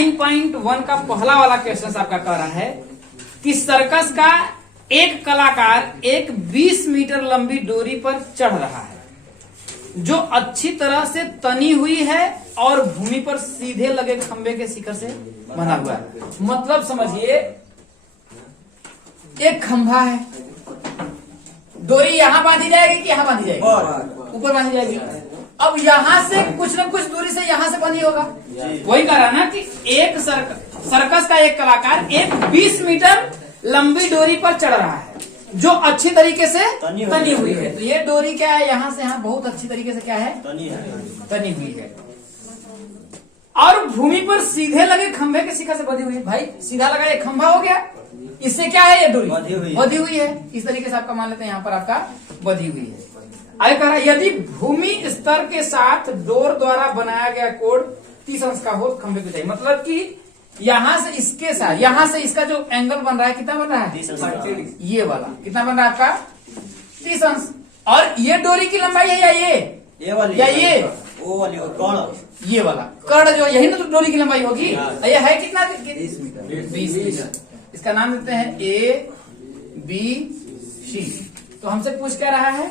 9.1 का पहला वाला क्वेश्चन आपका कह रहा है कि सर्कस का एक कलाकार एक 20 मीटर लंबी डोरी पर चढ़ रहा है जो अच्छी तरह से तनी हुई है और भूमि पर सीधे लगे खंबे के शिखर से बना हुआ है। मतलब समझिए, एक खंभा है, डोरी यहां बांधी जाएगी कि यहां बांधी जाएगी? ऊपर बांधी जाएगी। अब यहां से कुछ न कुछ दूरी से यहां से बंधी होगा। वही कह रहा ना कि एक सर्कस का एक कलाकार एक 20 मीटर लंबी डोरी पर चढ़ रहा है जो अच्छी तरीके से तनी हुई है। तो ये डोरी क्या है, यहां से यहां बहुत अच्छी तरीके से क्या है, तनी हुई है और भूमि पर सीधे लगे खंभे के शिखर से बंधी हुई है। भाई सीधा लगा एक खंभा हो गया, इससे क्या है, ये डोरी बंधी हुई है। इस तरीके से आपका मान लेते हैं यहाँ पर आपका बंधी हुई है। आगे कह रहा है यदि भूमि स्तर के साथ डोर द्वारा बनाया गया कोण 30 अंश का हो खंभे को चाहिए। मतलब कि यहां से इसके साथ, यहां से इसका जो एंगल बन रहा है कितना बन रहा है, ये वाला कितना बन रहा है आपका 30 अंश। और ये डोरी की लंबाई है या ये वाली, या ये वो वाली कर्ण, ये वाला कर्ण जो यही ना तो डोरी की लंबाई होगी। ये है कितना, 20 मीटर। इसका नाम देते हैं ABC। तो हमसे पूछ क्या रहा है,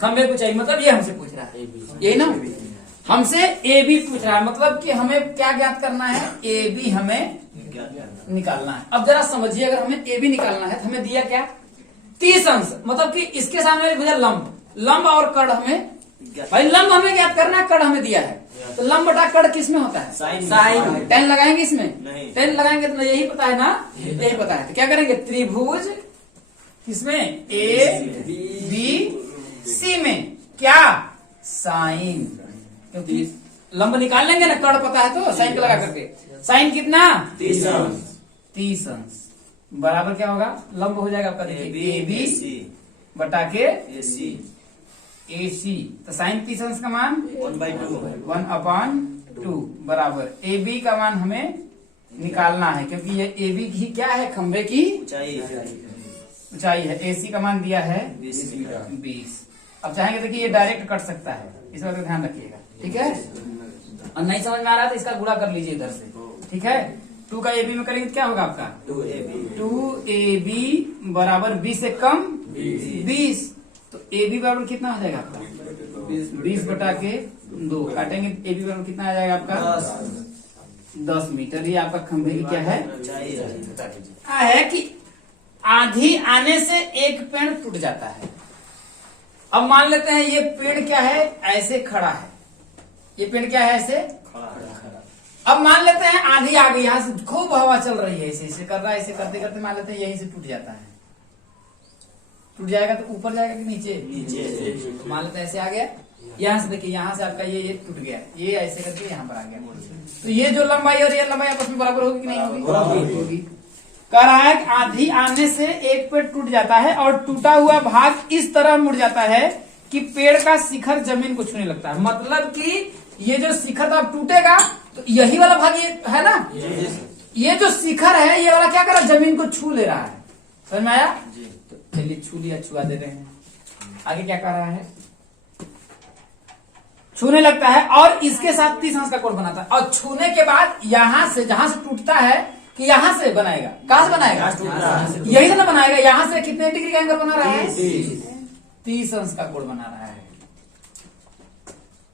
खंबे को चाहिए। मतलब ये हमसे पूछ रहा है, यही ना, हमसे AB पूछ रहा है। मतलब कि हमें क्या ज्ञात करना है, AB हमें निकालना है। अब जरा समझिए, अगर हमें AB निकालना है तो हमें दिया क्या, 30 अंश। मतलब कि इसके सामने भैया लंब और कर्ण हमें, भाई लंब हमें ज्ञात करना है, कर्ण हमें दिया है। तो लंब बटा कर्ण किस में होता है, साइन। 10 लगाएंगे इसमें, 10 लगाएंगे तो यही पता है ना, यही पता है। तो क्या करेंगे, त्रिभुज किसमें, ABC में क्या, साइन। क्योंकि लंब निकाल लेंगे ना, कर्ण पता है तो साइन को लगा करके। साइन कितना, 30 अंश बराबर क्या होगा, लंब हो जाएगा आपका, देखिए AB बटा के AC। तो साइन 30 अंश का मान 1/2 बराबर AB का मान हमें निकालना है। क्योंकि ये AB की क्या है, खंबे की ऊंचाई है। AC का मान दिया है 20। अब चाहेंगे देखिए ये डायरेक्ट कट सकता है, इस बात का ध्यान रखिएगा, ठीक है। और नहीं समझ में आ रहा है तो इसका गुणा कर लीजिए इधर से, ठीक है। 2 का AB में करेंगे तो क्या होगा आपका, 2AB बराबर 20 से कम 20। तो AB बराबर कितना हो जाएगा आपका, 20 बटा के 2 काटेंगे, AB बराबर कितना आ जाएगा आपका 10 मीटर। ये आपका खंभे की क्या है कि आंधी आने से एक पेड़ टूट जाता है। अब मान लेते हैं ये पेड़ क्या है, ऐसे खड़ा है, ये पेड़ क्या है, ऐसे खड़ा। अब मान लेते हैं आंधी आ गई, यहाँ से खूब हवा चल रही है, ऐसे कर रहा है, ऐसे करते करते मान लेते हैं यहीं से टूट जाता है। टूट जाएगा तो ऊपर जाएगा कि नीचे, मान लेते हैं ऐसे आ गया, यहाँ से देखिए, यहाँ से आपका ये टूट गया, ये ऐसे करके यहाँ पर आ गया। तो ये जो लंबाई और ये लंबाई आपस में बराबर होगी कि नहीं होगी। कह रहा है कि आंधी आने से एक पेड़ टूट जाता है और टूटा हुआ भाग इस तरह मुड़ जाता है कि पेड़ का शिखर जमीन को छूने लगता है। मतलब कि ये जो शिखर था टूटेगा तो यही वाला भाग ये है ना, ये जो शिखर है ये वाला क्या कर रहा है, जमीन को छू ले रहा है। समझ में आया, तो चलिए छू लिया, छुआ दे रहे हैं। आगे क्या कर रहा है, छूने लगता है और इसके साथ 30 अंश का कोण बनाता है। और छूने के बाद यहां से, जहां से टूटता है कि यहां से बनाएगा, कहां से बनाएगा, यही से ना बनाएगा। यहां से कितने डिग्री का एंगल बना रहा है, 30 अंश का कोण बना रहा है।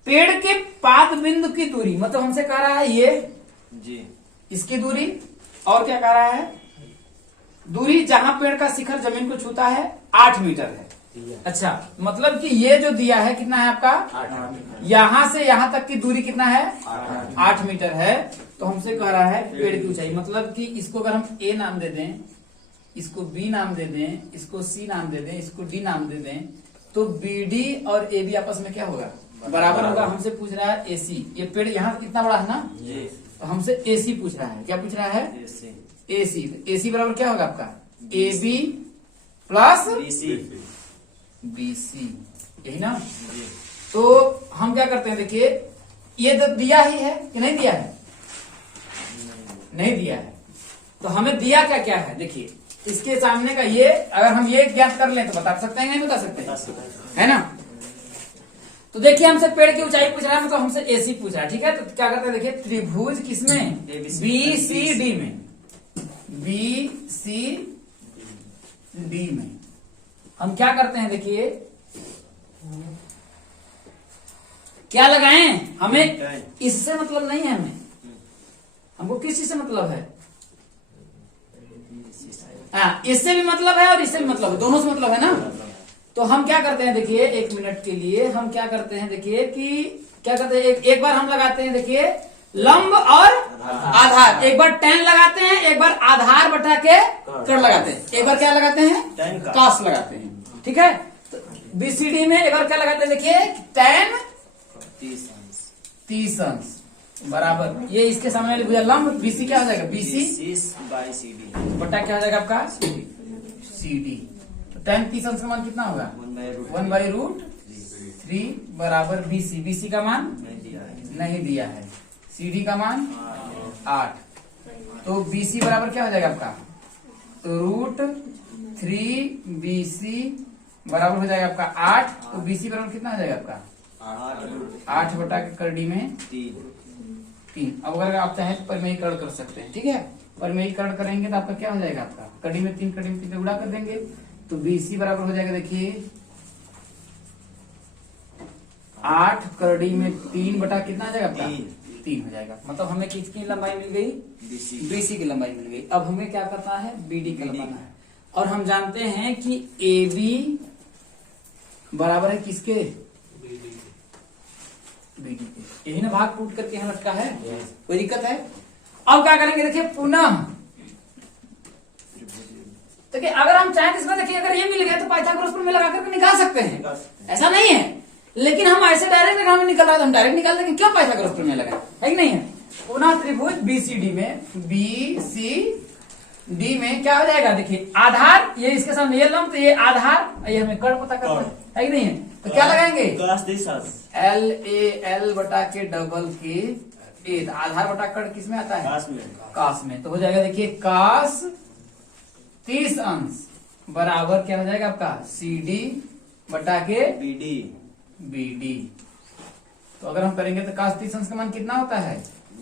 पेड़ के पाद बिंदु की दूरी, मतलब हमसे कह रहा है ये इसकी दूरी, और क्या कह रहा है, दूरी जहां पेड़ का शिखर जमीन को छूता है 8 मीटर है। अच्छा, मतलब कि ये जो दिया है कितना है आपका, यहां से यहां तक की दूरी कितना है, 8 मीटर है। तो हमसे कह रहा है पेड़ की ऊंचाई, मतलब कि इसको अगर हम A नाम दे दें, इसको B नाम दे दें, इसको C नाम दे दें, इसको D नाम दे दें, तो BD और AB आपस में क्या होगा, बराबर होगा। हमसे पूछ रहा है AC, ये पेड़ यहाँ कितना बड़ा है ना, तो हमसे AC पूछ रहा है। क्या पूछ रहा है, AC। AC बराबर क्या होगा आपका, AB प्लस BC, यही ना। तो हम क्या करते हैं, देखिए ये तो दिया ही है कि नहीं दिया है, नहीं दिया है। तो हमें दिया क्या क्या है, देखिए इसके सामने का ये, अगर हम ये ज्ञात कर लें तो बता सकते हैं, नहीं बता सकते, है ना। तो देखिए हमसे पेड़ की ऊंचाई पूछ रहा है, मतलब हमसे एसी पूछ रहा है, ठीक है। तो क्या करते हैं देखिए, त्रिभुज किसमें, बी सी डी में, बी सी डी में हम क्या करते हैं देखिए, क्या लगाएं, हमें इससे मतलब नहीं है, हमको किस चीज से मतलब है, इससे भी मतलब है और इससे भी मतलब है, दोनों से मतलब है ना। तो हम क्या करते हैं देखिए, 1 मिनट के लिए हम क्या करते हैं देखिए कि क्या करते हैं, एक बार हम लगाते हैं देखिए लंब और आधार, एक बार tan लगाते हैं, एक बार आधार बटा के कर्ण लगाते हैं, एक बार क्या लगाते हैं, कॉस लगाते हैं, ठीक है। तो बीसीडी में एक बार क्या लगाते हैं देखिए, tan 30 अंश बराबर, ये इसके सामने लिख दिया लंब, बीसी क्या हो जाएगा, बीसी बाई सी डी बटा क्या हो जाएगा आपका, सी डी। तो tan 30 अंश का मान कितना होगा, 1/√3 बराबर बीसी, बीसी का मान नहीं दिया है, सीडी का मान 8। तो बीसी बराबर क्या हो जाएगा आपका, तो √3 बीसी बराबर हो जाएगा आपका 8। तो बीसी बराबर कितना हो जाएगा आपका, 8 बटा के करडी में 3। अब अगर आप चाहें तो परिमेयीकरण कर सकते हैं, ठीक है। परिमेयीकरण करेंगे तो आपका क्या हो जाएगा, आपका कड़ी में 3 कड़ी में 3 गुणा कर देंगे, तो बीसी बराबर हो जाएगा देखिए 8 करड़ी में 3 बटा कितना आ जाएगा आपका, 3 हो जाएगा। मतलब हमें किसकी लंबाई मिल गई, बीसी की लंबाई मिल गई। अब हमें क्या करना है, बीडी का लगाना है। और हम जानते हैं कि ए बी बराबर है किसके, बीडी के। यही ना भाग टूट करके यहाँ लटका है, कोई दिक्कत है। अब क्या करेंगे देखिए, पुनः देखिए अगर हम चाहें तो इसमें देखिए अगर ये मिल गया तो पाइथागोरस प्रमेय लगा करके निकाल सकते हैं, ऐसा नहीं है। लेकिन हम ऐसे डायरेक्ट हमें निकल रहा है तो हम डायरेक्ट निकाल देंगे, क्यों पाइथागोरस प्रमेय लगाए, है कि नहीं है। पुनः त्रिभुज बीसीडी में, बीसीडी में क्या हो जाएगा देखिए, आधार ये इसके सामने ये लंब, तो ये आधार, ये हमें कर्ण पता करना है कि नहीं है। तो क्या लगाएंगे, एल ए एल बटा के डबल के ए, आधार बटा कर्ण किसमें आता है, कास में। तो हो जाएगा देखिए कास 30 अंश बराबर क्या हो जाएगा आपका, सी डी बटा के बीडी। तो अगर हम करेंगे तो कास 30 अंश का मान कितना होता है,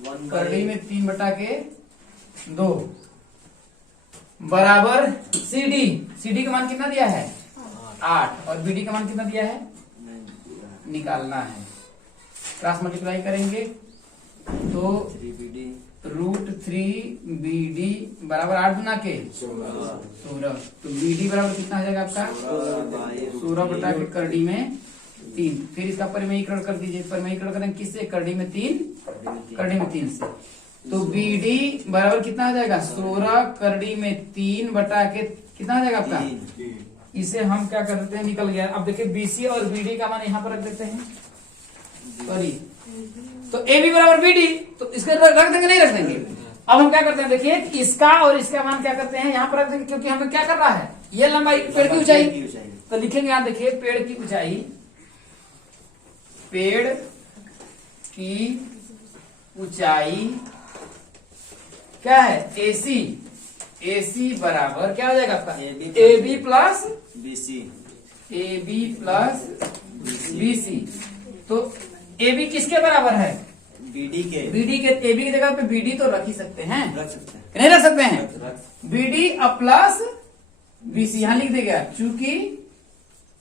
करड़ी में 3 बटा के 2 बराबर सीडी, सीडी का मान कितना दिया है 8 और बीडी का मान कितना दिया है, निकालना है। क्रॉस मल्टीप्लाई करेंगे तो √3 बीडी बराबर 8 गुना के 16। तो बीडी बराबर कितना हो जाएगा आपका, 16 बटा के करड़ी में 3। फिर इसका परिमेयीकरण कर दीजिए, परिमेयीकरण करेंगे किससे, करड़ी में 3, करड़ी में 3 से। तो बीडी बराबर कितना हो जाएगा, 16 करड़ी में 3 बटा के कितना हो जाएगा आपका, इसे हम क्या कर देते हैं, निकल गया। अब देखिए बीसी और बीडी का मान यहाँ पर रख देते हैं, सॉरी तो ए बी बराबर बीडी, तो इसके रख देंगे, नहीं रख देंगे। अब हम क्या करते हैं देखिए, इसका और इसका मान क्या करते हैं यहाँ पर रख देंगे, क्योंकि हमें क्या कर रहा है, ये लंबाई पेड़ की ऊंचाई। तो लिखेंगे यहाँ देखिए, पेड़ की ऊंचाई, पेड़ की ऊंचाई क्या है, एसी, एसी बराबर क्या हो जाएगा आपका, A B plus B C, A B plus B C. तो ए बी किसके बराबर है, बीडी के, बीडी के। ए बी की जगह पे बीडी तो रख ही सकते हैं, रख सकते हैं, नहीं रख सकते हैं, बीडी अब प्लस बीसी यहां लिख देगा, चूंकि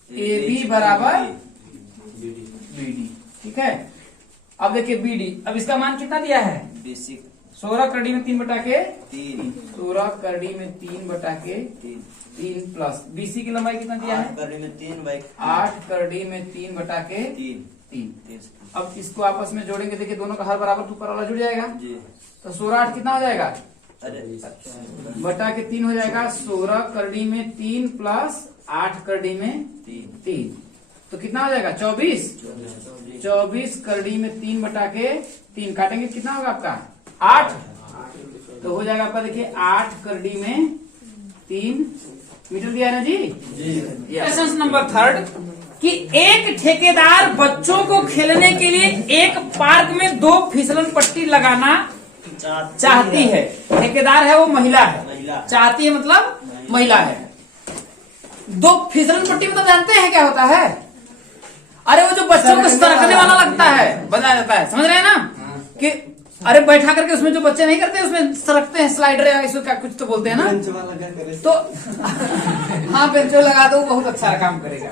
ए बी बराबर बीडी, ठीक है। अब देखिए बीडी, अब इसका मान कितना दिया है, बीसी 16 करड़ी में 3 बटा के 3, 16 करड़ी में 3 बटा के 3 प्लस बीसी की लंबाई कितना दिया है, 8 करड़ी में 3 बटा के 3। अब इसको आपस में जोड़ेंगे, देखिए दोनों का हर बराबर ऊपर वाला जुड़ जाएगा जी। तो 16 8 कितना हो जाएगा, बटा के 3 हो जाएगा, 16 करड़ी में 3 प्लस 8 करड़ी में 3, तो कितना हो जाएगा 24, 24 करड़ी में 3 बटा के 3 काटेंगे कितना होगा आपका 8, तो हो जाएगा आपका देखिए 8 करड़ी में 3 मीटर दिया है ना जी। क्वेश्चन नंबर 3 कि एक ठेकेदार बच्चों को खेलने के लिए एक पार्क में 2 फिसलन पट्टी लगाना चाहती है। ठेकेदार है वो महिला है, चाहती है मतलब महिला है। 2 फिसलन पट्टी मतलब जानते हैं क्या होता है, अरे वो जो बच्चों को सरकने वाला लगता है, बनाया जाता है, समझ रहे हैं ना कि अरे बैठा करके उसमें जो बच्चे नहीं करते उसमें सरकते हैं, स्लाइडर या इसको क्या कुछ तो बोलते हैं ना, तो हाँ बेंच लगा दो, बहुत अच्छा काम करेगा।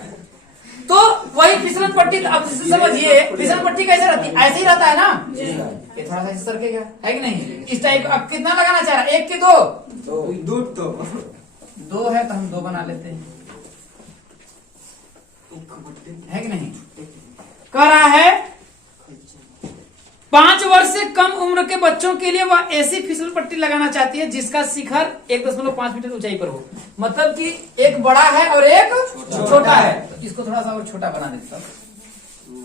तो वही फिसलन पट्टी, अब समझिए फिसलन पट्टी कैसे रहती है, ऐसे ही रहता है ना, ये थोड़ा सा सरकेगा, है कि नहीं, इस टाइप। अब कितना लगाना चाह रहा है, 1 कि 2? 2 है तो हम 2 बना लेते हैं, है कि नहीं। कह रहा है 5 वर्ष से कम उम्र के बच्चों के लिए वह ऐसी फिसल पट्टी लगाना चाहती है जिसका शिखर 1.5 मीटर ऊंचाई पर हो। मतलब कि एक बड़ा है और एक छोटा है, तो इसको थोड़ा सा और छोटा बना देते हैं।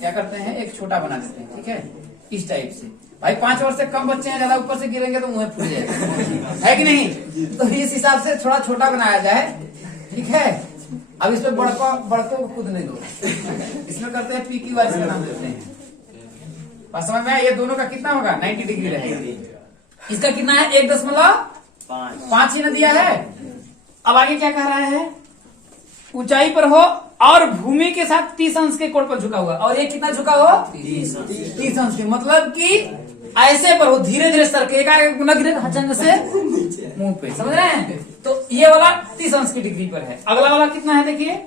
क्या करते हैं, एक छोटा बना देते हैं, ठीक है, इस टाइप से। भाई 5 वर्ष से कम बच्चे हैं, ज्यादा ऊपर से गिरेंगे तो मुंह फूट जाएगा, है कि नहीं। तो इस हिसाब से थोड़ा छोटा बनाया जाए, ठीक है। अब इसमें बड़कों को खुद नहीं दो, इसमें करते हैं PQ वाइज का नाम देते हैं। बस समझ में, ये दोनों का कितना होगा, 90 डिग्री रहेगा। इसका कितना है, 1.5 ही न दिया है। अब आगे क्या कह रहा है, ऊंचाई पर हो और भूमि के साथ 30 अंश के कोण पर झुका हुआ, और ये कितना झुका हो, 30 अंश के, मतलब कि ऐसे पर हो, धीरे धीरे सरकेगा, न गिरे हचंग से मुंह पे, समझ रहे हैं। तो ये वाला 30 अंश की डिग्री पर है। अगला वाला कितना है देखिए,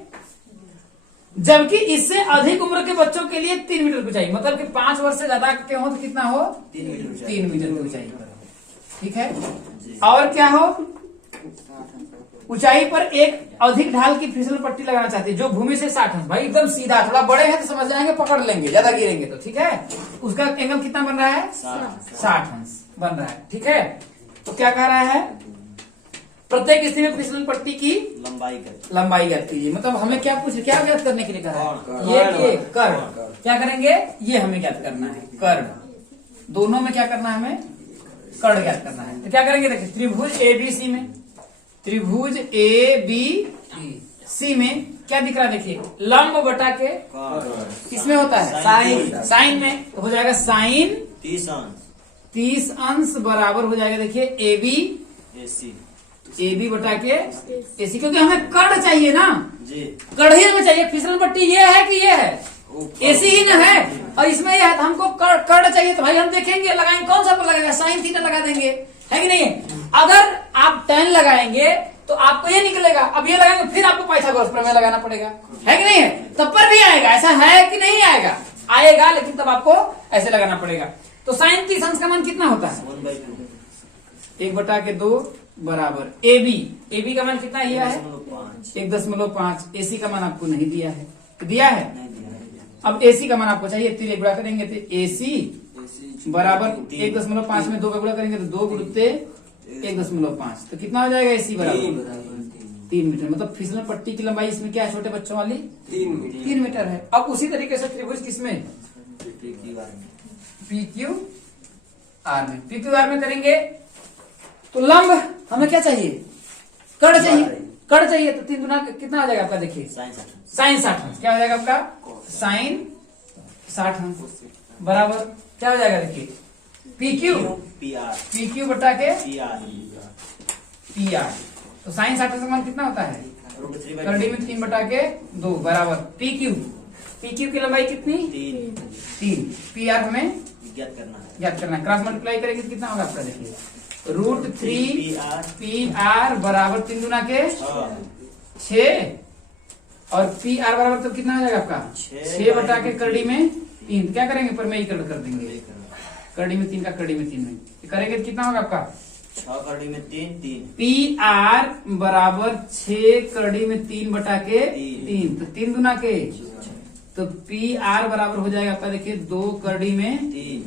जबकि इससे अधिक उम्र के बच्चों के लिए 3 मीटर की ऊंचाई, मतलब कि 5 वर्ष से ज्यादा के हो तो कितना हो, 3 मीटर की ऊंचाई पर, ठीक है। और क्या हो, ऊंचाई पर एक अधिक ढाल की फिसल पट्टी लगाना चाहती है जो भूमि से 60 अंश, भाई एकदम सीधा, थोड़ा बड़े हैं तो समझ जाएंगे, पकड़ लेंगे, ज्यादा गिरेंगे तो, ठीक है। उसका एंगल कितना बन रहा है, 60 अंश बन रहा है, ठीक है। तो क्या कह रहा है, प्रत्येक स्थिति में फिसलन पट्टी की लंबाई ज्ञात कीजिए। मतलब हमें क्या क्या ज्ञात करने के लिए कहा है, ये कर्ण, क्या करेंगे, ये हमें ज्ञात करना है, कर्ण। दोनों में क्या करना है, हमें कर्ण ज्ञात करना है। तो क्या करेंगे, देखिए त्रिभुज ABC में, त्रिभुज ABC में क्या दिख रहा है, देखिए लंब बटा के किसमें होता है, साइन में, तो हो जाएगा साइन 30 अंश बराबर हो जाएगा, देखिए AB बटा के AC, क्योंकि हमें कर्ण चाहिए ना, कर्ण ही हमें चाहिए। फिसलन पट्टी ये है कि ये है, AC ही ना है, और इसमें ये है, तो हमको कर्ण चाहिए। तो भाई हम देखेंगे, लगाएंगे कौन सा पर लगेगा, साइन थीटा लगा देंगे, है कि नहीं। अगर आप tan लगाएंगे तो आपको ये निकलेगा, अब ये लगाएंगे फिर आपको पाइथागोरस प्रमेय लगाना पड़ेगा, है कि नहीं है, तब पर भी आएगा, ऐसा है कि नहीं आएगा, आएगा, लेकिन तब आपको ऐसे लगाना पड़ेगा। तो साइन 30 अंश का मान कितना होता है, 1/2 बराबर AB का मान कितना ये है, 1.5। AC का मान आपको नहीं दिया है, दिया है। अब AC का मान आपको चाहिए, 3 गुणा करेंगे तो AC बराबर 1.5 में 2 का गुणा करेंगे तो 2 गुणते 1.5, तो कितना हो जाएगा, AC बराबर 3 मीटर। मतलब फिसलन पट्टी की लंबाई इसमें क्या है, छोटे बच्चों वाली 3 मीटर है। अब उसी तरीके से त्रिभुज किसमें, PQR में, PQR में करेंगे तो लंब हमें क्या चाहिए, कर्ण चाहिए, तो 3 गुना कितना आ जाएगा आपका, देखिए साइन 60 अंश, क्या हो जाएगा आपका, साइन 60 अंश बराबर क्या हो जाएगा, देखिए PQ बटा के PR। तो साइन 60 का मान कितना होता है, कड़ी में 3 बटा के 2 बराबर PQ की लंबाई कितनी, 3। PR हमें ज्ञात करना है। क्रॉस मल्टीप्लाई करेंगे तो कितना होगा आपका, देखिए √3 PR बराबर 3 गुना के 6, और PR बराबर तो कितना हो जाएगा आपका, 6 बटा के करड़ी में 3। क्या करेंगे, पर में ही कर देंगे, करड़ी में 3 का करड़ी में 3 में करेंगे तो कितना होगा आपका, 6 करड़ी में 3। PR बराबर 6 करड़ी में 3 बटा के 3, तो 3 गुना के, तो PR बराबर हो जाएगा आपका, देखिए 2 करड़ी में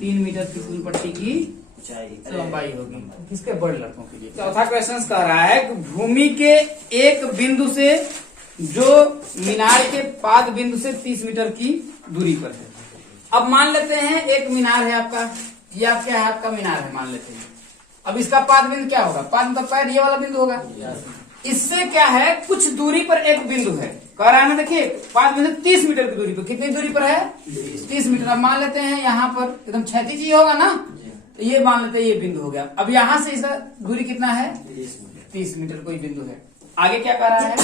3 मीटर फिसल पट्टी की लंबाई होगी, किसके, बड़े लड़कों के लिए। चौथा क्वेश्चन कह रहा है कि भूमि के एक बिंदु से जो मीनार के पाद बिंदु से 30 मीटर की दूरी पर है। अब मान लेते हैं एक मीनार है आपका, ये आपका है, आपका मीनार है मान लेते हैं। अब इसका पाद बिंदु क्या होगा, पाद मतलब पैर ये वाला बिंदु होगा। इससे क्या है, कुछ दूरी पर एक बिंदु है, कह रहा है ना, देखिए पाद बिंदु 30 मीटर की दूरी पर, कितनी दूरी पर है, 30 मीटर। अब मान लेते हैं यहाँ पर एकदम क्षैतिज ही होगा ना, तो ये मान लेते हैं ये बिंदु हो गया। अब यहाँ से इसका दूरी कितना है, 30 मीटर कोई बिंदु है। आगे क्या कह रहा है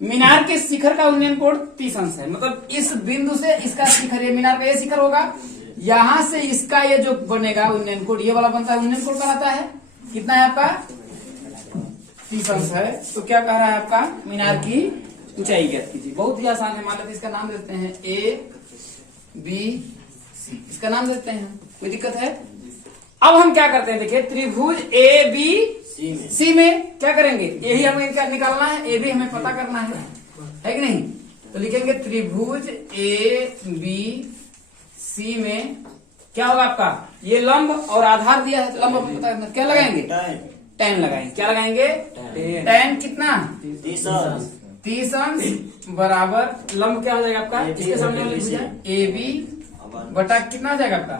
मीनार के शिखर का उन्नयन कोण 30 अंश है। मतलब इस बिंदु से इसका शिखर, ये मीनार का ये शिखर होगा, यहां से इसका ये जो बनेगा उन्नयन कोण, ये वाला बनता है उन्नयन कोण कहलाता है। कितना है आपका 30 अंश है। तो क्या कह रहा है आपका मीनार की ऊंचाई ज्ञात कीजिए। बहुत ही आसान है। मान लेते हैं इसका नाम देते हैं ABC, इसका नाम देते हैं, कोई दिक्कत है? अब हम क्या करते हैं, देखिए त्रिभुज ABC में क्या करेंगे, यही हमें क्या निकालना है, ए बी हमें पता करना है कि नहीं? तो लिखेंगे त्रिभुज ABC में क्या होगा आपका, ये लंब और आधार दिया है, लंब हमें पता करना, क्या लगाएंगे, tan लगाएंगे। क्या लगाएंगे, tan कितना 30 अंश बराबर लंब क्या हो जाएगा आपका, इसके सामने लिख दीजिए AB बटा कितना हो जाएगा आपका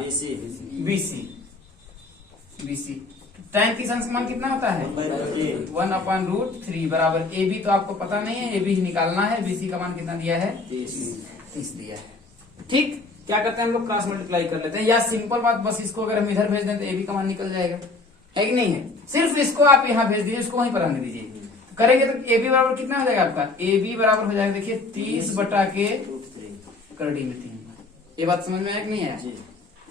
BC। tan 30 अंश मान कितना होता है 1/√3 बराबर AB तो आपको पता नहीं है, AB ही निकालना है। BC का मान कितना दिया है 30 दिया है। ठीक, क्या करते हैं हम लोग क्रॉस मल्टीप्लाई कर लेते हैं, या सिंपल बात, बस इसको अगर हम इधर भेज दें तो AB का मान निकल जाएगा, है कि नहीं है? सिर्फ इसको आप यहाँ भेज दीजिए, इसको वहीं पर आने दीजिए, करेंगे तो AB बराबर कितना हो जाएगा आपका, AB बराबर हो जाएगा देखिए 30 बटा के करड़ी में 3। ये बात समझ में आया कि नहीं है?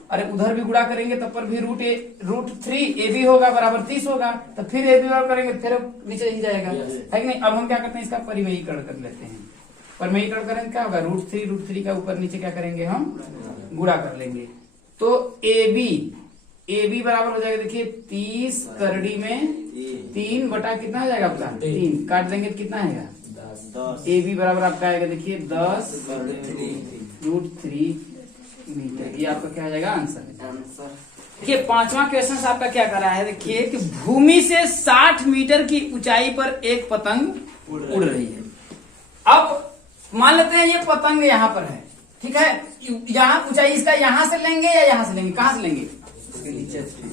अरे उधर भी गुणा करेंगे तब पर भी √3 AB होगा बराबर 30 होगा, तो फिर AB बराबर करेंगे फिर नीचे ही जाएगा, है कि नहीं? अब हम क्या करते हैं, इसका परिमेयीकरण कर लेते हैं। परिमेयीकरण करेंगे क्या होगा, √3 का ऊपर नीचे क्या करेंगे, हम गुणा कर लेंगे। तो AB बराबर हो जाएगा देखिए 30 करड़ी में 3 बटा कितना हो जाएगा आपका 3, काट देंगे तो कितना आएगा 10। AB बराबर आपका आएगा देखिए 10 √3 मीटर। ये आपका क्या हो जाएगा आंसर। देखिए पांचवा क्वेश्चन आपका क्या कर रहा है, देखिए कि भूमि से 60 मीटर की ऊंचाई पर एक पतंग उड़ रही है। अब मान लेते हैं ये पतंग यहाँ पर है, ठीक है, यहाँ ऊंचाई इसका यहाँ से लेंगे या यहाँ से लेंगे, कहाँ से लेंगे,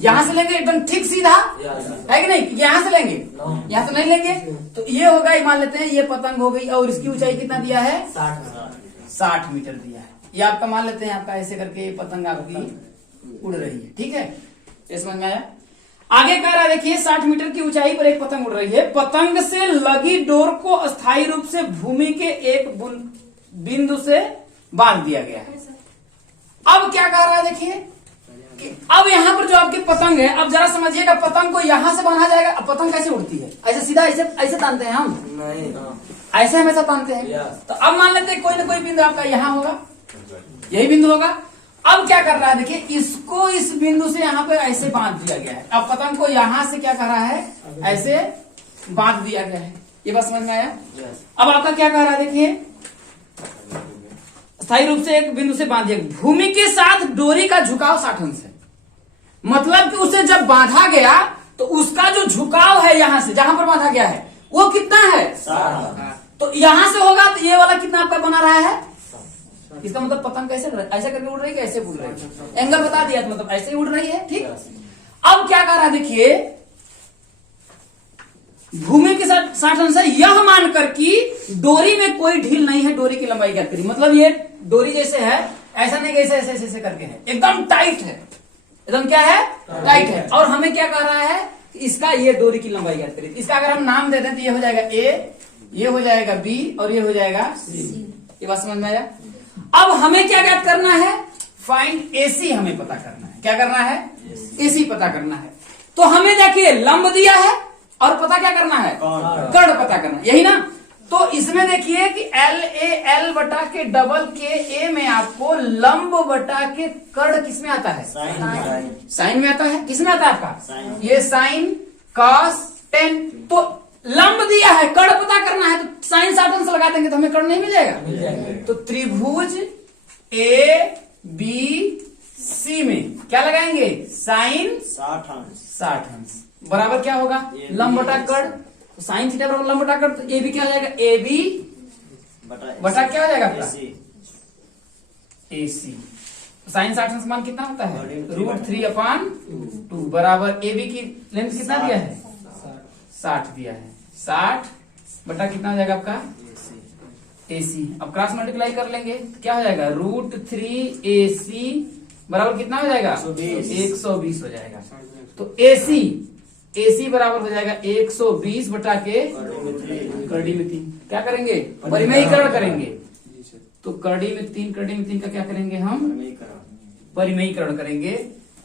यहाँ से लेंगे एकदम ठीक सीधा, है कि नहीं? यहाँ से लेंगे, यहाँ से नहीं लेंगे, तो ये होगा, मान लेते हैं ये पतंग हो गई और इसकी ऊंचाई कितना दिया है 60 मीटर दिया है। ये आपका मान लेते हैं आपका ऐसे करके पतंग आपकी उड़ रही है, ठीक है, ये समझ में आया? आगे कह रहा है देखिए 60 मीटर की ऊंचाई पर एक पतंग उड़ रही है, पतंग से लगी डोर को अस्थायी रूप से भूमि के एक बिंदु से बांध दिया गया है। अब क्या कह रहा है देखिए कि अब यहाँ पर जो आपकी पतंग है, अब जरा समझिएगा, पतंग को यहाँ से बांधा जाएगा। अब पतंग कैसे उड़ती है, ऐसे सीधा ऐसे तानते हैं हम, नहीं ऐसे हमेशा तानते हैं। तो अब मान लेते हैं कोई ना कोई बिंदु आपका यहाँ होगा, यही बिंदु होगा। अब क्या कर रहा है देखिए, इसको इस बिंदु से यहाँ पे ऐसे बांध दिया गया है। अब पतंग को यहाँ से क्या कर रहा है, ऐसे बांध दिया गया है। ये बात समझ में आया? अब आपका क्या कह रहा है देखिए, स्थायी रूप से एक बिंदु से बांध दिया, भूमि के साथ डोरी का झुकाव 60 अंश है। मतलब कि उसे जब बांधा गया तो उसका जो झुकाव है यहाँ से जहां पर बांधा गया है वो कितना है 60। तो यहां से होगा तो ये वाला कितना आपका बना रहा है, इसका मतलब पतंग कैसे ऐसे करके उड़ रही है, कैसे उड़ रही है, एंगल बता दिया, तो मतलब ऐसे ही उड़ रही है, ठीक। अब क्या कर रहा है देखिए, भूमि के साथ 60 अंश है, यह मानकर कि डोरी में कोई ढील नहीं है, डोरी की लंबाई क्या करी, मतलब ये डोरी जैसे है, ऐसा नहीं ऐसे ऐसे ऐसे करके है, एकदम टाइट है, एकदम क्या है टाइट है। और हमें क्या कह रहा है, इसका ये डोरी की लंबाई क्या करी, इसका अगर हम नाम दे दें तो ये हो जाएगा A, ये हो जाएगा B और ये हो जाएगा C। ये बात समझ में आया? अब हमें क्या ज्ञात करना है, फाइंड AC हमें पता करना है। क्या करना है, AC पता करना है। तो हमें देखिए लंब दिया है और पता क्या करना है, कर्ण पता करना, यही ना। तो इसमें देखिए कि LAL बटा के डबल KA में आपको लंब बटा के कर्ण किसमें आता है, साइन में आता है। किसमें आता है आपका, ये साइन कॉस टेन। तो लंब दिया है, कर्ण पता करना है, तो साइन 60 अंश लगा देंगे तो हमें कर्ण नहीं मिल जाएगा। तो त्रिभुज ABC में क्या लगाएंगे, साइन 60 अंश बराबर क्या होगा, लंब बटा कर्ण। तो साइन थीटा बराबर लंब बटा कर्ण, तो AB क्या हो जाएगा, AB बटा क्या हो जाएगा आपका AC। साइन 60 अंश मान कितना होता है, √3/2 बराबर AB की लेंथ कितना दिया है 60 दिया है, 60 बटा कितना हो जाएगा आपका AC। अब क्रॉस मल्टीप्लाई कर लेंगे तो क्या हो जाएगा, √3AC बराबर कितना हो जाएगा 120 हो जाएगा। तो AC बराबर हो जाएगा 120 बटा के करड़ी में 3। क्या करेंगे? परिमेयीकरण करेंगे। तो करड़ी में 3 का क्या करेंगे हम? परिमेयीकरण करेंगे।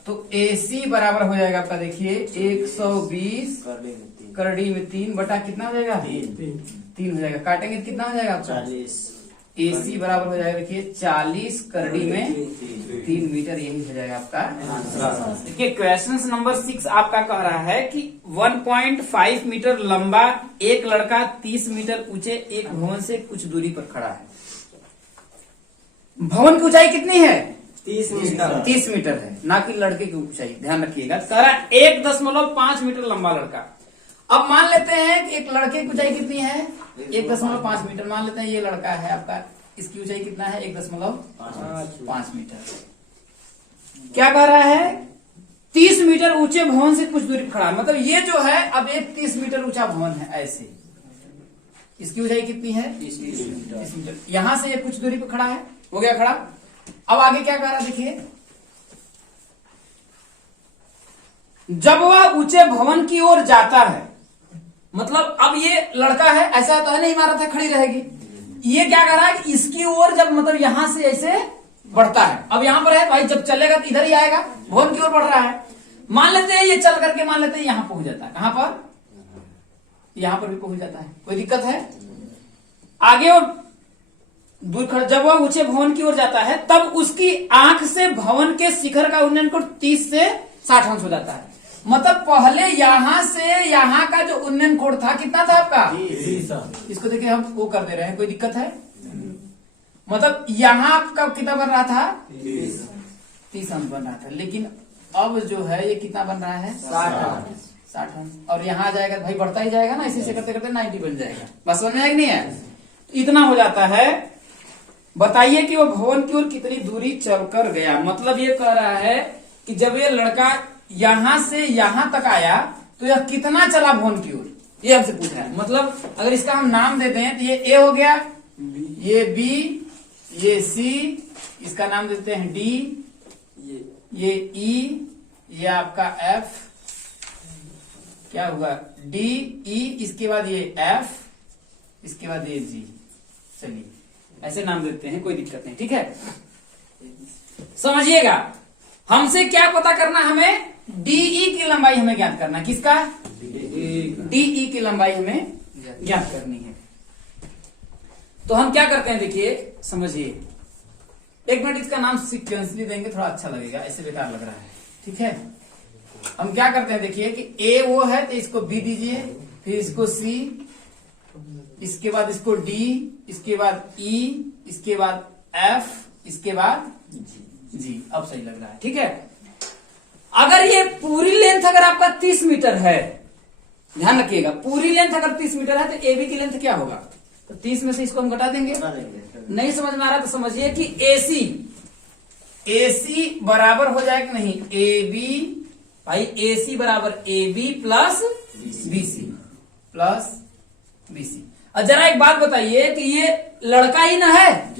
तो AC बराबर हो जाएगा आपका, देखिए 120 करड़ी में 3 बटा कितना हो जाएगा? 3 हो जाएगा। काटेंगे तो कितना हो जाएगा आपका? 40। AC बराबर हो जाएगा, देखिए 40 करड़ी में 3 मीटर, यही हो जाएगा आपका आंसर। देखिए क्वेश्चन नंबर 6 आपका कह रहा है कि 1.5 मीटर लंबा एक लड़का 30 मीटर ऊंचे एक भवन से कुछ दूरी पर खड़ा है। भवन की ऊंचाई कितनी है? 30 मीटर। 30 मीटर है, ना कि लड़के की ऊंचाई, ध्यान रखिएगा। सारा 1.5 मीटर लंबा लड़का। अब मान लेते हैं कि एक लड़के की ऊंचाई कितनी है? 1.5 मीटर। मान लेते हैं ये लड़का है आपका, इसकी ऊंचाई कितना है? 1.5 मीटर। क्या कह रहा है? 30 मीटर ऊंचे भवन से कुछ दूरी पर खड़ा है। मतलब ये जो है अब एक 30 मीटर ऊंचा भवन है, ऐसे इसकी ऊंचाई कितनी है? 30 मीटर। यहां से ये कुछ दूरी पर खड़ा है, हो गया खड़ा। अब आगे क्या कह रहा है देखिए, जब वह ऊंचे भवन की ओर जाता है, मतलब अब ये लड़का है, ऐसा तो है नहीं इमारत है खड़ी रहेगी, ये क्या कर रहा है कि इसकी ओर जब मतलब यहां से ऐसे बढ़ता है। अब यहां पर है भाई, जब चलेगा तो इधर ही आएगा, भवन की ओर बढ़ रहा है। मान लेते हैं ये चल करके, मान लेते हैं यहां पहुंच जाता है। कहां पर? यहां पर भी पहुंच जाता है, कोई दिक्कत है? आगे और दूर खड़ा, जब वह ऊंचे भवन की ओर जाता है तब उसकी आंख से भवन के शिखर का उन्नयन कोण 30 से 60 अंश हो जाता है। मतलब पहले यहां से यहां का जो उन्नयन कोण था कितना था आपका? 30। इसको देखिए हम वो कर दे रहे हैं, कोई दिक्कत है? मतलब यहां आपका कितना बन रहा था? 30 अंश बन रहा था, लेकिन अब जो है ये कितना बन रहा है? 60 अंश। और यहां जाएगा भाई बढ़ता ही जाएगा ना, इसी से करते करते 90 बन जाएगा। बस समझ में है कि नहीं है? इतना हो जाता है। बताइए कि वो भवन की ओर कितनी दूरी चलकर गया। मतलब ये कह रहा है कि जब ये लड़का यहां से यहां तक आया तो यह कितना चला भवन की ओर, ये हमसे पूछ रहा है। मतलब अगर इसका हम नाम देते हैं तो ये A हो गया, ये B, ये C, इसका नाम देते हैं D, ये E, ये आपका F, क्या हुआ? D, E, इसके बाद ये F, इसके बाद ये G। चलिए ऐसे नाम देते हैं, कोई दिक्कत नहीं, ठीक है? समझिएगा, हमसे क्या पता करना? हमें DE की लंबाई हमें ज्ञात करना। किसका? DE की लंबाई हमें ज्ञात करनी है। तो हम क्या करते हैं, देखिए समझिए, एक मिनट इसका नाम सीक्वेंसली देंगे, थोड़ा अच्छा लगेगा, ऐसे बेकार लग रहा है, ठीक है? हम क्या करते हैं देखिए कि A वो है तो इसको B दीजिए, फिर इसको C, इसके बाद इसको D, इसके बाद E, इसके बाद F, इसके बाद G। अब सही लग रहा है, ठीक है? अगर ये पूरी लेंथ अगर आपका 30 मीटर है, ध्यान रखिएगा, पूरी लेंथ अगर 30 मीटर है तो AB की लेंथ क्या होगा? तो 30 में से इसको हम घटा देंगे। नहीं समझ में आ रहा तो समझिए कि AC बराबर हो जाएगा नहीं, AB भाई, AC बराबर AB प्लस BC। और जरा एक बात बताइए कि ये लड़का ही ना है,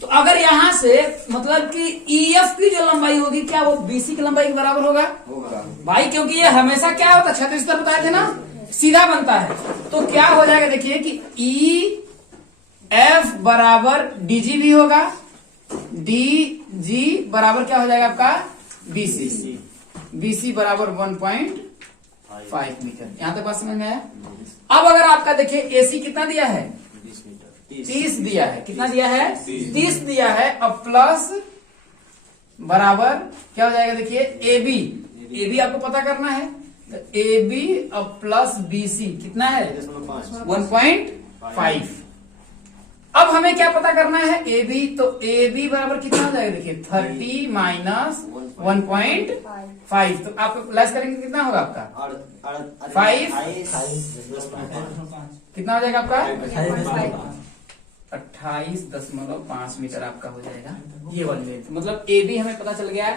तो अगर यहां से मतलब कि EF की जो लंबाई होगी क्या वो BC की लंबाई के बराबर होगा? भाई, क्योंकि ये हमेशा क्या होता, क्षैतिज स्तर बताए थे ना, सीधा बनता है। तो क्या हो जाएगा देखिए कि EF बराबर DG भी होगा, DG बराबर क्या हो जाएगा आपका? BC बराबर 1.5 मीटर। यहां तक बात समझ में आया? अब अगर आपका देखिए AC कितना दिया है? 30 दिया है। कितना दिया है? 30 दिया है। अब प्लस बराबर क्या हो जाएगा देखिए AB आपको पता करना है, तो AB अब प्लस BC कितना है? 1.5। अब हमें क्या पता करना है? AB, तो AB बराबर कितना हो जाएगा देखिए 30 माइनस 1.5। तो आप लेस करेंगे कितना होगा आपका? 5। कितना हो जाएगा आपका? 28.5 मीटर आपका हो जाएगा ये वाली लेंथ। मतलब AB हमें पता चल गया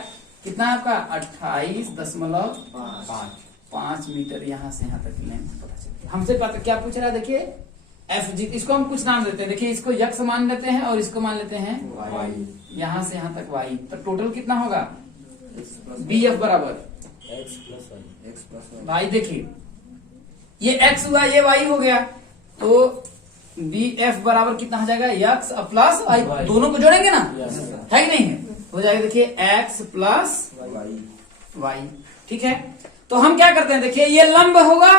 कितना आपका? 28.5 मीटर। यहां से यहां तक लेंथ पता चल गया। हमसे पता क्या पूछ रहा है देखिए FG, इसको हम कुछ नाम देते हैं। देखिए इसको X मान लेते हैं और इसको मान लेते हैं Y। यहां से यहां तक Y, तो टोटल कितना होगा? BF बराबर X प्लस भाई देखिए ये X हुआ, ये Y हो गया, तो बी एफ बराबर कितना हो जाएगा, एक्स प्लस वाई, दोनों को जोड़ेंगे ना, है कि नहीं है, हो जाएगा देखिए एक्स प्लस वाई। ठीक है, तो हम क्या करते हैं, देखिए ये लंब होगा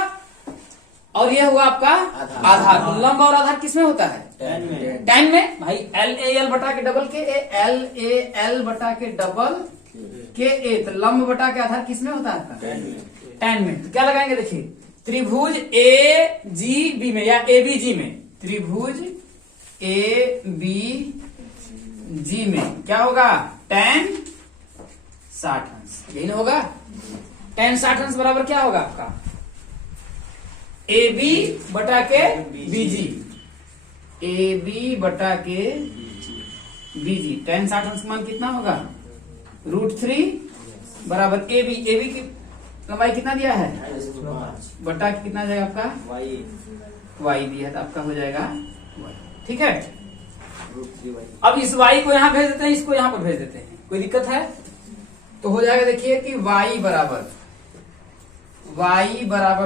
और ये हुआ आपका आधार। तो लंब और आधार किसमें होता है, टेन में भाई, एल ए एल बटा के डबल के ए, एल ए एल बटा के डबल के ए, तो लंब बटा के आधार किसमें होता है आपका, टेन में। तो क्या लगाएंगे, देखिए त्रिभुज ए जी बी में या ए बी जी में, त्रिभुज ए बी जी में क्या होगा, टेन 60 अंश, यही ना होगा, टेन 60 अंश बराबर क्या होगा आपका, ए बी बटा के बीजी, ए बी बटा के बीजी, टेन 60 अंश मान कितना होगा, √3 बराबर ए बी की लंबाई कितना दिया है, बटा के कितना जाएगा आपका, वाई दिया, तो आपका हो जाएगा y। ठीक है, अब इस y को यहां भेज देते हैं, इसको यहां पर भेज देते हैं, कोई दिक्कत है, तो हो जाएगा देखिए कि y बराबर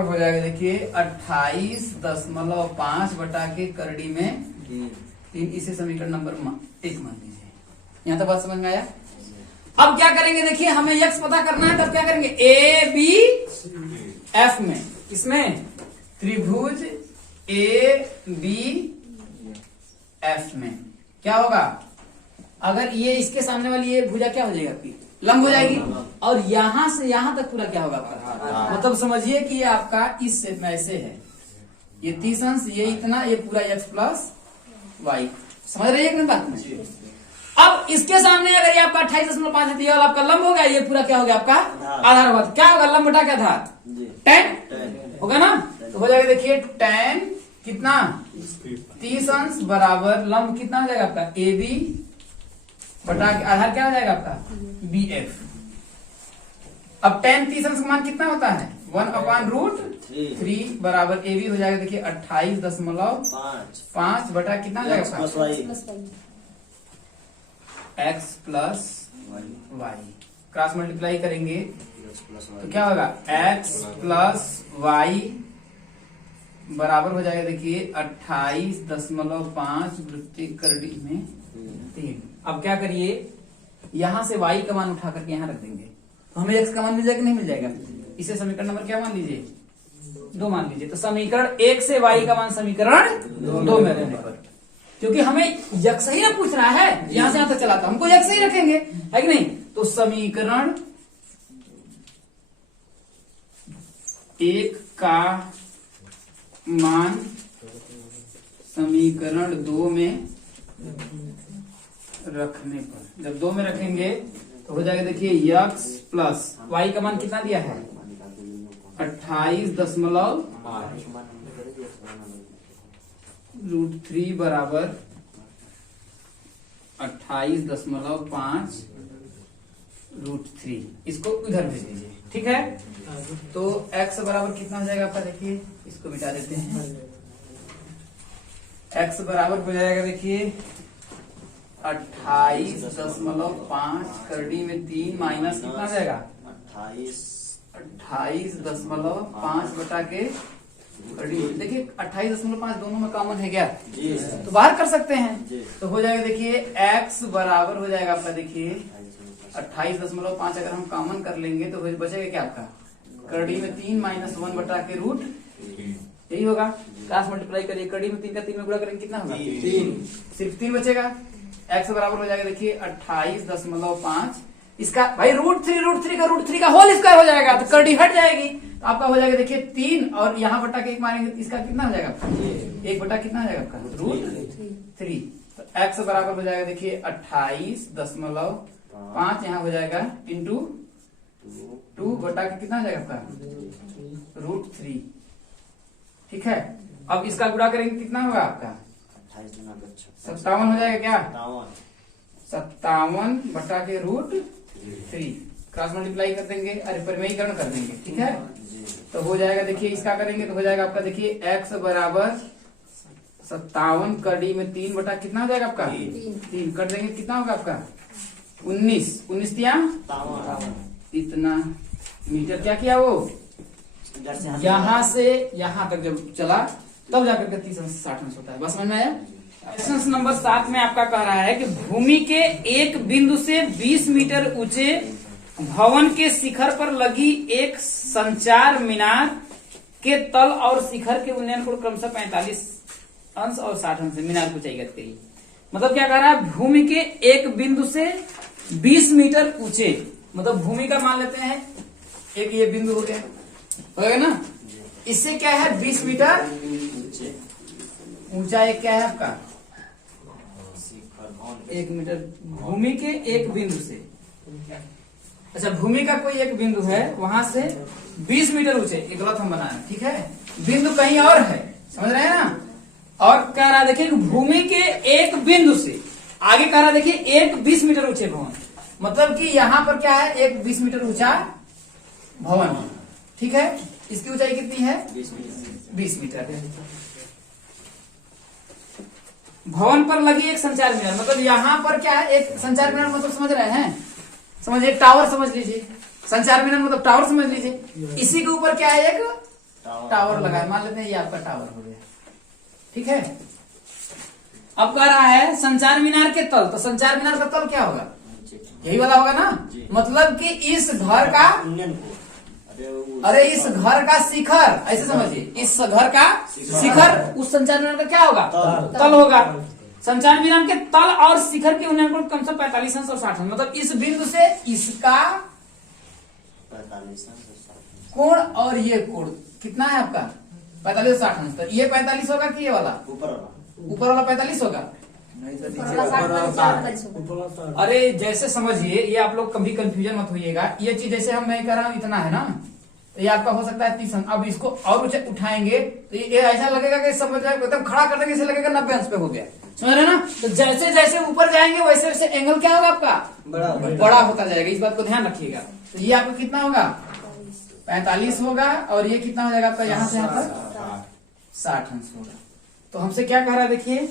हो जाएगा देखिए 28.5 बटा के करड़ी में 3, इसे समीकरण नंबर 1 मान लीजिए। यहां तक बात समझ में आया। अब क्या करेंगे, देखिए हमें x पता करना है, तब क्या करेंगे, ए बी एफ में, इसमें त्रिभुज ए बी एफ में क्या होगा, अगर ये इसके सामने वाली ये भुजा क्या हो जाएगी आपकी, लंब हो जाएगी, और यहां से यहां तक पूरा क्या होगा आपका, मतलब समझिए कि ये आपका इस शेप में ऐसे है, ये 30 अंश, ये इतना, ये पूरा x प्लस वाई, समझ रही है बात में। अब इसके सामने अगर ये आपका 28.5 है, तो ये वाला आपका लंब होगा, ये पूरा क्या होगा आपका आधार होगा, तो क्या होगा, लंब बटा के आधार 10 होगा ना, तो हो जाएगा देखिए 10 कितना 30 अंश बराबर लंब कितना हो जाएगा आपका, ए बी बटा के आधार क्या हो जाएगा आपका, बी एफ। अब 10 30 अंश का मान कितना होता है, 1/√3 बराबर ए बी हो जाएगा देखिए 28.5 बटा कितना हो जाएगा, x plus Y, cross multiply करेंगे तो क्या होगा, x प्लस वाई बराबर हो जाएगा देखिए 28.5 वृत्ति करड़ी में 3। अब क्या करिए, यहां से y का मान उठा करके यहां रख देंगे, तो हमें x का मान मिल जाएगा कि नहीं मिल जाएगा, इसे समीकरण नंबर क्या मान लीजिए, 2 मान लीजिए। तो समीकरण 1 से y का मान समीकरण 2 में रहने पर, क्योंकि हमें यक्ष ही ना पूछ रहा है, यहां से यहां तक चला था, हमको यक्ष ही रखेंगे, है कि नहीं, तो समीकरण 1 का मान समीकरण 2 में रखने पर, जब 2 में रखेंगे तो हो जाएगा देखिए x प्लस y का मान कितना दिया है, 28.5 बराबर 28.5√3, इसको इधर भेज दीजिए। ठीक है, तो x बराबर कितना हो जाएगा आपका, देखिए इसको मिटा देते हैं, x बराबर हो जाएगा देखिए 28.5 करड़ी में 3 माइनस कितना हो जाएगा, 28.5 बटा के करड़ी, देखिए 28.5 दोनों में कॉमन है क्या, तो बाहर कर सकते हैं, तो हो जाएगा देखिए x बराबर हो जाएगा आपका देखिए 28.5 अगर हम कॉमन कर लेंगे तो बचेगा क्या आपका, करड़ी में 3 माइनस 1 बटा के रूट, यही होगा, क्रॉस मल्टीप्लाई करिए, करड़ी में 3 का 3 में गुणा करेंगे कितना होगा, 3, सिर्फ 3 बचेगा। x बराबर हो जाएगा देखिए 28.5, इसका भाई √3 का होल स्क्वायर हो जाएगा, तो करड़ी हट जाएगी, तो आपका हो जाएगा देखिए 3, और यहाँ बटा के 1 मारेंगे, इसका कितना हो जाएगा आपका, 1 बटा कितना हो जाएगा आपका, √3, तो x बराबर हो जाएगा देखिए 28.5, यहाँ हो जाएगा इंटू 2 बटा के कितना हो जाएगा आपका, √3। ठीक है, अब इसका गुणा करेंगे कितना होगा आपका, 57 हो जाएगा क्या, 57 बटा के √3, क्रॉस मल्टीप्लाई कर देंगे, अरे परिमेयीकरण कर देंगे। ठीक है, तो हो जाएगा देखिए इसका करेंगे तो हो जाएगा आपका देखिए x बराबर 57 कड़ी में 3 बटा कितना हो जाएगा आपका, 3 कर देंगे कितना होगा आपका, 19 दिया, इतना मीटर क्या किया वो, यहां से यहां तक जब चला तब जाकर के 30 अंश 60 अंश होता है। बस समझ में आया। क्वेश्चन नंबर 7 में आपका कह रहा है कि भूमि के एक बिंदु से 20 मीटर ऊंचे भवन के शिखर पर लगी एक संचार मीनार के तल और शिखर के उन्नयन कोण क्रमशः 45 अंश और 60 अंश है। मीनार की ऊंचाई ज्ञात करिए। मतलब क्या कह रहा है, भूमि के एक बिंदु से 20 मीटर ऊंचे, मतलब भूमि का मान लेते हैं एक ये बिंदु हो गया ना, इससे क्या है 20 मीटर ऊंचा एक क्या है आपका 1 मीटर। भूमि के एक बिंदु से, अच्छा भूमि का कोई एक बिंदु है, वहां से 20 मीटर ऊंचे, ये गलत हम बनाए, ठीक है, बिंदु कहीं और है, समझ रहे हैं ना। और कह रहा देखिए भूमि के एक बिंदु से आगे कह रहा देखिए एक 20 मीटर ऊंचे भवन, मतलब कि यहां पर क्या है एक 20 मीटर ऊंचा भवन, ठीक है। इसकी ऊंचाई कितनी है 20 मीटर। भवन पर लगी एक संचार मीनार, मतलब यहां पर क्या है एक संचार मीनार, मतलब समझ रहे हैं, समझिए टावर समझ लीजिए, संचार मीनार मतलब टावर समझ लीजिए। इसी के ऊपर क्या है एक टावर लगा है, मान लेते हैं ये आपका टावर हो गया, ठीक है। अब कह रहा है संचार मीनार के तल, तो संचार मीनार का तल क्या होगा, यही वाला होगा ना, मतलब कि इस घर का, अरे इस घर का शिखर, ऐसे समझिए, इस घर का शिखर उस संचार मीनार का क्या होगा तल होगा। संचार मीनार के तल और शिखर के उन्नयन कोण कम से 45 अंश और 60 अंश, मतलब इस बिंदु से इसका 45 कोण और ये कोण कितना है आपका 45 60 अंश। तो ये 45 होगा कि ये वाला ऊपर वाला 45 होगा। अरे जैसे समझिए, ये आप लोग कभी कंफ्यूजन मत होइएगा, ये चीज जैसे हम मैं कह रहा हूँ इतना है ना, तो ये आपका हो सकता है 30 अंश। अब इसको और उठाएंगे तो ये ऐसा लगेगा कि समझ एकदम खड़ा कर देंगे, ऐसे लगेगा 90 अंश पे हो गया, समझ रहे ना। तो जैसे जैसे ऊपर जाएंगे वैसे वैसे एंगल क्या होगा आपका बड़ा होता जाएगा, इस बात को ध्यान रखिएगा। तो ये आपका कितना होगा 45 होगा, और ये कितना हो जाएगा आपका यहाँ से यहाँ तक 60 अंश होगा। तो हमसे क्या कह रहा है देखिए,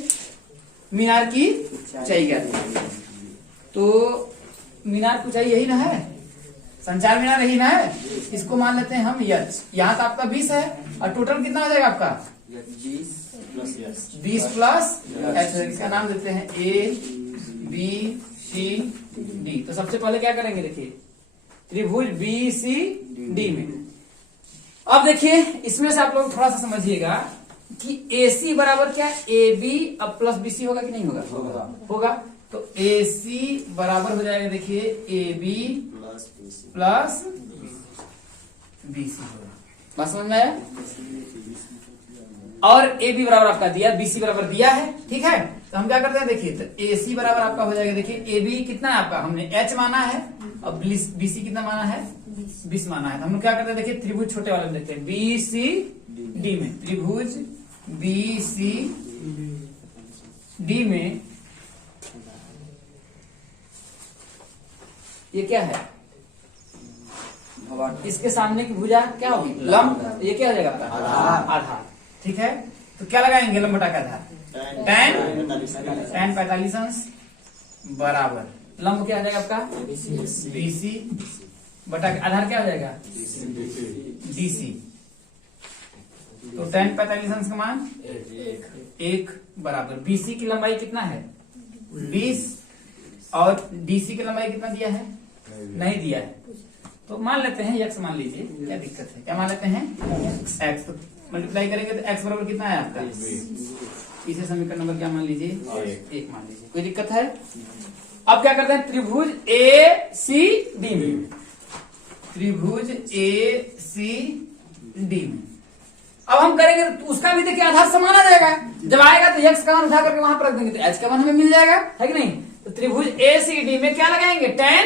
मीनार की ऊंचाई क्या है, तो मीनार की ऊंचाई यही ना है, संचार मीनार यही ना है, इसको मान लेते हैं हम यच। यहाँ तो आपका 20 है, और टोटल कितना हो जाएगा आपका 20 प्लस एच। इसका नाम देते हैं ए बी सी डी। तो सबसे पहले क्या करेंगे देखिए, त्रिभुज बी सी डी में, अब देखिए इसमें से आप लोग थोड़ा सा समझिएगा कि AC बराबर क्या ए बी अब प्लस BC होगा कि नहीं होगा, होगा। तो AC बराबर हो जाएगा देखिए ए बी प्लस BC होगा, बात समझ में आया। और ए बी बराबर आपका दिया, BC बराबर दिया है, ठीक है। तो हम क्या करते हैं देखिए, तो AC बराबर आपका हो जाएगा देखिए, ए बी कितना है आपका हमने H माना है, अब BC कितना माना है 20 माना है। तो हम लोग क्या करते हैं देखिए, त्रिभुज छोटे वाले में देखते हैं BCD में, त्रिभुज BCD में ये क्या है, इसके सामने की भुजा क्या होगी लंब, ये क्या हो जाएगा आपका आधार, ठीक है। तो क्या लगाएंगे लंब बटा का आधार, tan 45 अंश बराबर लंब क्या हो जाएगा आपका BC बटा आधार क्या हो जाएगा DC। तो tan 45 अंश का मान 1 बराबर BC की लंबाई कितना है 20, और DC की लंबाई कितना दिया है नहीं दिया है, तो मान लेते हैं x मान लीजिए, क्या दिक्कत है, क्या मान लेते हैं x। तो मल्टीप्लाई करेंगे तो x बराबर कितना है आपका, इसे समीकरण नंबर क्या मान लीजिए 1 मान लीजिए, कोई दिक्कत है। अब क्या करते हैं, त्रिभुज ACD में, त्रिभुज ACD में अब हम करेंगे तो उसका भी देखिए आधार समान आ जाएगा, जब आएगा तो x का मान उठा करके वहां पर रख देंगे तो h का मान हमें मिल जाएगा, है कि नहीं। तो त्रिभुज ACD में क्या लगाएंगे tan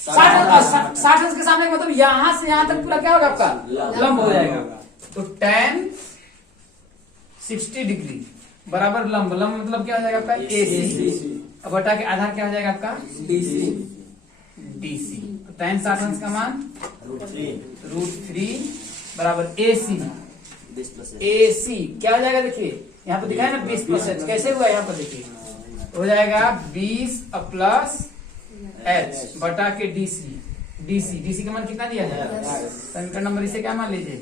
60 अंश के सामने, मतलब यहां से यहां तक पूरा क्या होगा आपका लंब हो जाएगा। तो tan 60 डिग्री बराबर लंब, लंब मतलब क्या हो जाएगा आपका AC, अब बटा के आधार क्या हो जाएगा आपका DC। तो tan 60 अंश का मान √3 बराबर AC क्या हो जाएगा देखिए, यहाँ पर दिखाया ना 20 प्लस H, कैसे हुआ यहाँ पर देखिए, हो जाएगा 20 प्लस H बटा के DC का मान कितना दिया है, समीकरण नंबर इसे क्या मान लीजिए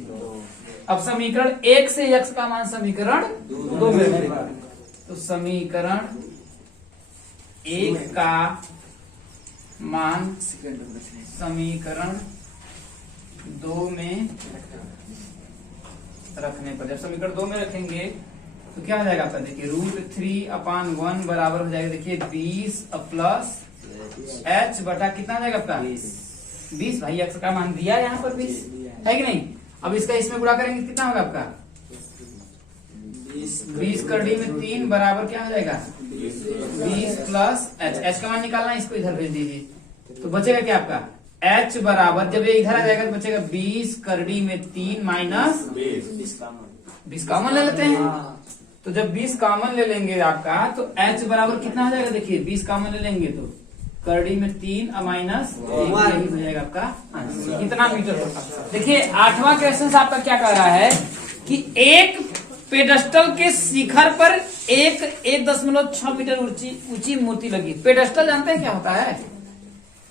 अब समीकरण 1 से x का मान समीकरण 2 में रखेंगे। तो समीकरण 1 का मान समीकरण 2 में रखने पर, जब समीकरण 2 में रखेंगे तो क्या हो जाएगा आपका, देखिए √3/1 बराबर हो जाएगा, देखिए 20 प्लस h बटा कितना हो जाएगा आपका 20। भाई x का मान दिया यहाँ पर 20 है कि नहीं। अब इसका इसमें गुणा करेंगे कितना होगा आपका 20 कर डी में 3 बराबर क्या हो जाएगा 20 प्लस h का मान निकालना है, इसको इधर भेज दीजिए। तो बचेगा क्या आपका h बराबर, जब ये इधर आ जाएगा तो बचेगा 20 कर डी में 3 माइनस 20 कॉमन ले लेते हैं। तो जब 20 कॉमन ले लेंगे आपका तो h बराबर कितना हो जाएगा, देखिए 20 कॉमन ले लेंगे तो करड़ी में 3 माइनस यही हो जाएगा आपका आंसर। कितना मीटर होगा। देखिए 8वां क्वेश्चन आपका क्या कर रहा है कि एक पेडस्टल के शिखर पर 1.6 मीटर ऊंची मूर्ति लगी। पेडस्टल जानते हैं क्या होता है।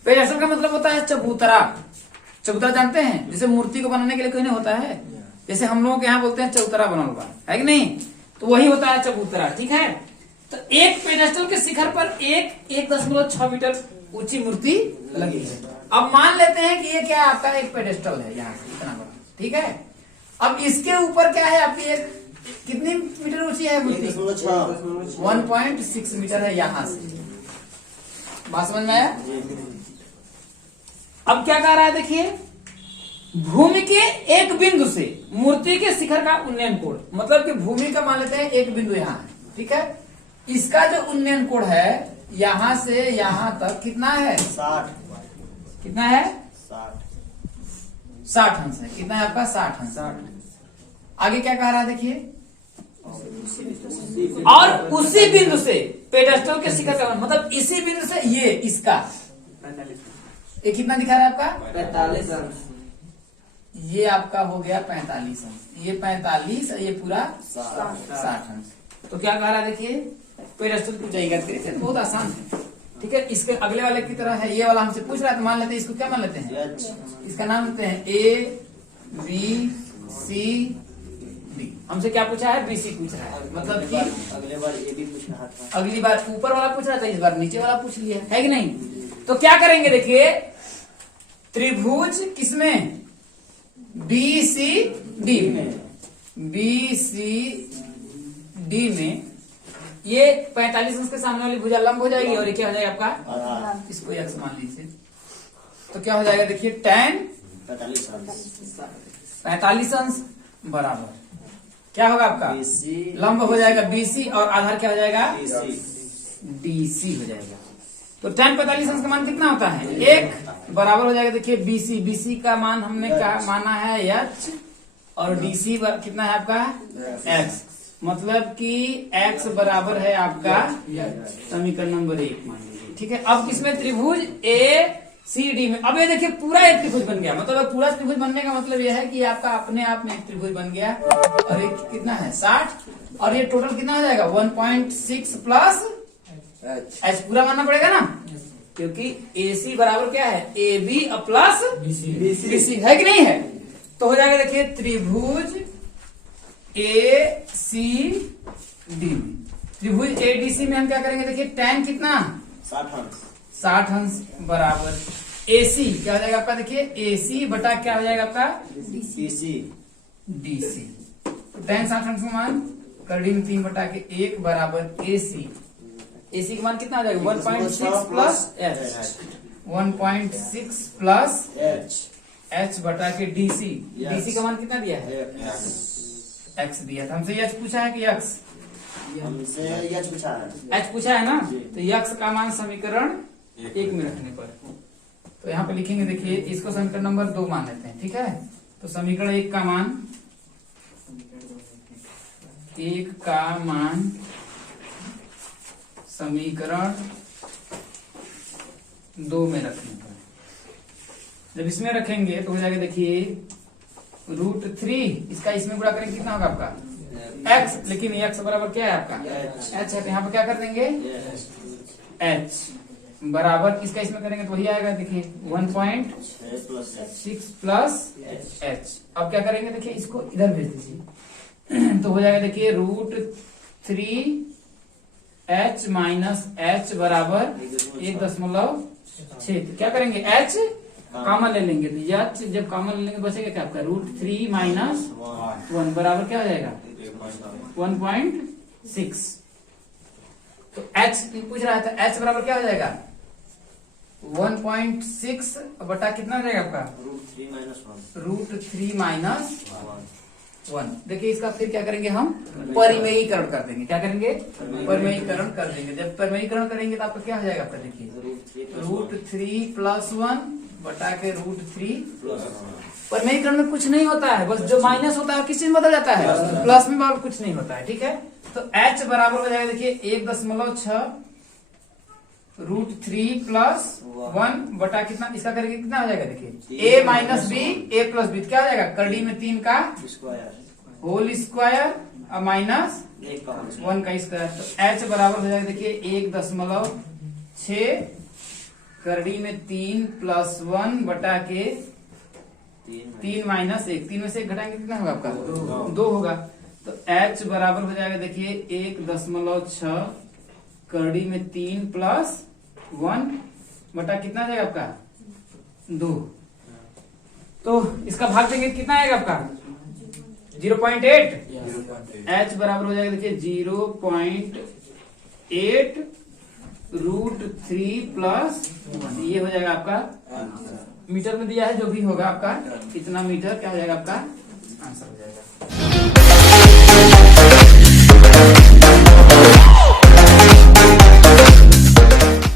पेडस्टल का मतलब होता है चबूतरा। चबूतरा जानते हैं, जैसे मूर्ति को बनाने के लिए कोई नहीं होता है, जैसे हम लोगों के यहाँ बोलते हैं चबूतरा बनल हुआ है कि नहीं, तो वही होता है चबूतरा। ठीक है, तो एक पेडस्टल के शिखर पर 1.6 मीटर ऊंची मूर्ति लगी है। अब मान लेते हैं कि ये क्या है आपका एक पेडस्टल है यहाँ से इतना बड़ा। ठीक है, अब इसके ऊपर क्या है आपकी एक कितनी मीटर ऊंची है मूर्ति 1.6 मीटर है यहाँ से। बात समझ में आया। अब क्या कह रहा है, देखिए भूमि के एक बिंदु से मूर्ति के शिखर का उन्नयन कोण, मतलब कि भूमि का मान लेते हैं एक बिंदु यहाँ है। ठीक है, इसका जो उन्नयन कोण है यहां से यहां तक कितना है 60। कितना है 60 अंश है। कितना है आपका 60 अंश। आगे क्या कह रहा है देखिए, और उसी बिंदु से पेडस्टल के शिखर का मतलब इसी बिंदु से ये इसका ये कितना दिखा रहा है आपका 45 अंश। ये आपका हो गया 45 अंश, ये 45 ये पूरा 60 अंश। तो क्या कह रहा है देखिए पेडस्टल की ऊंचाई करके बहुत आसान है। ठीक है, इसके अगले वाले की तरह है, ये वाला हमसे पूछ रहा है तो मान लेते हैं इसको क्या मान लेते हैं, इसका नाम लेते हैं ABCD। हमसे क्या पूछा है BC पूछ रहा है, मतलब कि अगले बार ए भी पूछ रहा था, अगली बार ऊपर वाला पूछ रहा था, इस बार नीचे वाला पूछ लिया है कि नहीं। तो क्या करेंगे देखिए त्रिभुज किसमें BCD में, BCD में ये 45 अंश के सामने वाली भुजा लंब हो जाएगी और ये क्या हो जाएगा आपका, इसको x मान लीजिए। तो क्या हो जाएगा देखिए tan 45 अंश बराबर क्या होगा आपका लंब हो जाएगा BC और आधार क्या हो जाएगा DC हो जाएगा। तो tan 45 अंश का मान कितना होता है 1 बराबर हो जाएगा देखिए BC का मान हमने क्या माना है h और DC कितना है आपका x, मतलब कि x बराबर है आपका समीकरण नंबर 1 मान लीजिए। ठीक है, अब किसमें त्रिभुज ACD में, अब ये देखिए पूरा एक त्रिभुज बन गया। मतलब पूरा त्रिभुज बनने का मतलब यह है कि आपका अपने आप में एक त्रिभुज बन गया और ये कितना है 60 और ये टोटल कितना हो जाएगा 1.6 प्लस h पूरा मानना पड़ेगा ना, क्योंकि AC बराबर क्या है AB प्लस BC है कि नहीं है। तो हो जाएगा देखिए त्रिभुज ACD में, त्रिभुज ADC में हम क्या करेंगे देखिए tan कितना 60 अंश बराबर AC क्या हो जाएगा आपका देखिए AC बटा क्या हो जाएगा आपका DC। तो tan 60 अंश का मान करड़ी में 3 बटा के 1 बराबर AC का मान कितना हो जाएगा 1.6 प्लस h 1.6 प्लस h बटा के DC का मान कितना दिया है x दिया था हमसे। h पूछा है कि x हमसे h पूछा है, h पूछा है ना, तो x का मान समीकरण 1 में रखने पर तो यहाँ पे लिखेंगे देखिए इसको समीकरण नंबर 2 मान लेते हैं। ठीक है, तो समीकरण 1 का मान समीकरण 2 में रखने पर जब इसमें रखेंगे तो हो जाएगा देखिए √3 इसका इसमें गुणा करेंगे कितना होगा आपका x, लेकिन x बराबर क्या है आपका h है, तो यहाँ पे क्या कर देंगे h बराबर इसका इसमें करेंगे तो वही आएगा, देखिए 1.6 प्लस h। अब क्या करेंगे, देखिए इसको इधर भेज दीजिए तो हो जाएगा, देखिए √3h माइनस h बराबर 1.6। तो क्या करेंगे, h कॉमन ले लेंगे, तो h जब कॉमन ले लेंगे बचेगा क्या आपका, √3 माइनस 1 बराबर क्या हो जाएगा 1.6। तो h पूछ रहा था, h बराबर क्या हो जाएगा 1.6 बटा कितना हो जाएगा आपका √3 माइनस 1। देखिए इसका फिर क्या करेंगे, हम परिमेयीकरण कर देंगे। क्या करेंगे, परिमेयीकरण कर देंगे। जब परिमेयीकरण करेंगे तो आपका क्या हो जाएगा आपका, देखिए √3 प्लस 1 बटा के √3। परिमेयीकरण में कुछ नहीं होता है, बस जो माइनस होता है किस चीज में बदल जाता है, प्लस में बराबर कुछ नहीं होता है, ठीक है। तो h बराबर हो जाएगा, देखिए 1.6 √3 प्लस 1 बटा कितना, इसका करके कितना हो जाएगा, देखिए a minus B a plus B, क्या हो जाएगा करड़ी में 3 का होल स्क्वायर माइनस 1 का स्क्वायर। तो h बराबर हो जाएगा, देखिए 1.6 करड़ी में 3 प्लस 1 बटा के 3 माइनस 1, 3 में से 1 घटाएंगे कितना होगा आपका 2 होगा। तो h बराबर हो जाएगा, देखिए 1.6 करड़ी में 3 प्लस 1 बटा कितना आ जाएगा आपका 2। तो इसका भाग देंगे कितना आएगा आपका 0.8। h बराबर हो जाएगा, देखिए 0.8 √3 प्लस 1, ये हो जाएगा आपका मीटर में दिया है, जो भी होगा आपका इतना मीटर क्या हो जाएगा आपका आंसर हो जाएगा।